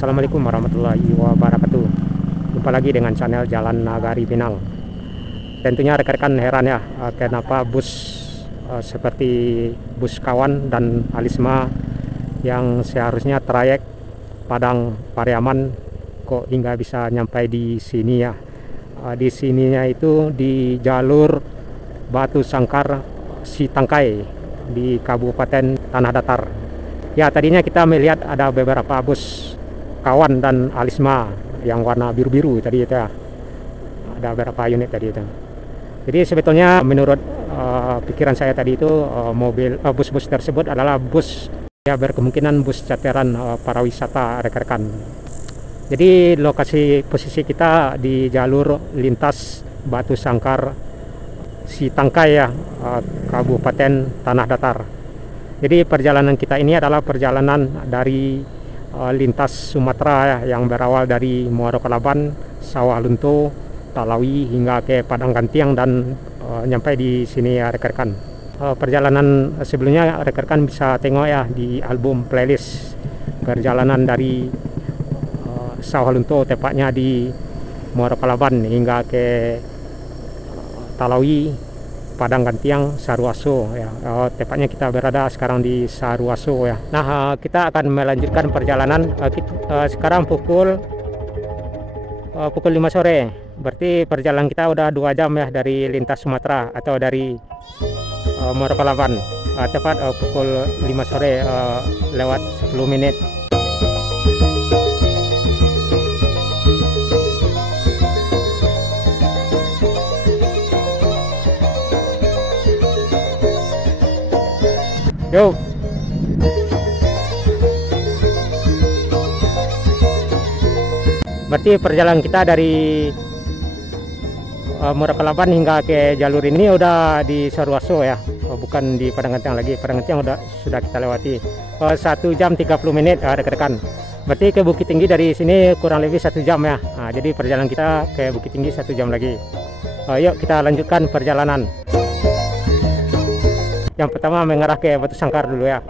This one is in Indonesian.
Assalamualaikum warahmatullahi wabarakatuh. Jumpa lagi dengan channel Jalan Nagari Pinang. Tentunya rekan-rekan heran ya, kenapa bus seperti bus Kawan dan Alisma yang seharusnya trayek Padang Pariaman kok hingga bisa nyampai di sini ya. Di sininya itu di jalur Batu Sangkar Sitangkai di Kabupaten Tanah Datar. Ya, tadinya kita melihat ada beberapa bus Kawan dan Alisma yang warna biru-biru tadi itu ya. Ada beberapa unit tadi itu. Jadi sebetulnya menurut pikiran saya tadi itu bus-bus tersebut adalah bus ya, berkemungkinan bus charteran para wisata rekan-rekan. Jadi lokasi posisi kita di jalur lintas Batu Sangkar Sitangkai ya, Kabupaten Tanah Datar. Jadi perjalanan kita ini adalah perjalanan dari lintas Sumatera ya, yang berawal dari Muaro Kalaban, Sawah Lunto, Talawi hingga ke Padang Gantiang dan nyampai di sini ya rekan-rekan. Perjalanan sebelumnya rekan-rekan bisa tengok ya di album playlist perjalanan dari Sawah Lunto tepatnya di Muaro Kalaban hingga ke Talawi, Padang Gantiang, Saruaso ya. Tepatnya kita berada sekarang di Saruaso ya. Nah, kita akan melanjutkan perjalanan. Sekarang pukul 5 sore. Berarti perjalanan kita udah 2 jam ya dari lintas Sumatera atau dari Muaro Kalaban. Tepat pukul 5 sore lewat 10 menit. Yuk. Berarti perjalanan kita dari Muaro Kalaban hingga ke jalur ini udah di Saruaso ya, bukan di Padang Gantiang lagi. Padang Gantiang sudah kita lewati 1 jam 30 menit rekan-rekan. Berarti ke Bukit Tinggi dari sini kurang lebih 1 jam ya. Nah, jadi perjalanan kita ke Bukit Tinggi 1 jam lagi. Yuk kita lanjutkan perjalanan. Yang pertama mengarah ke Batu Sangkar dulu ya.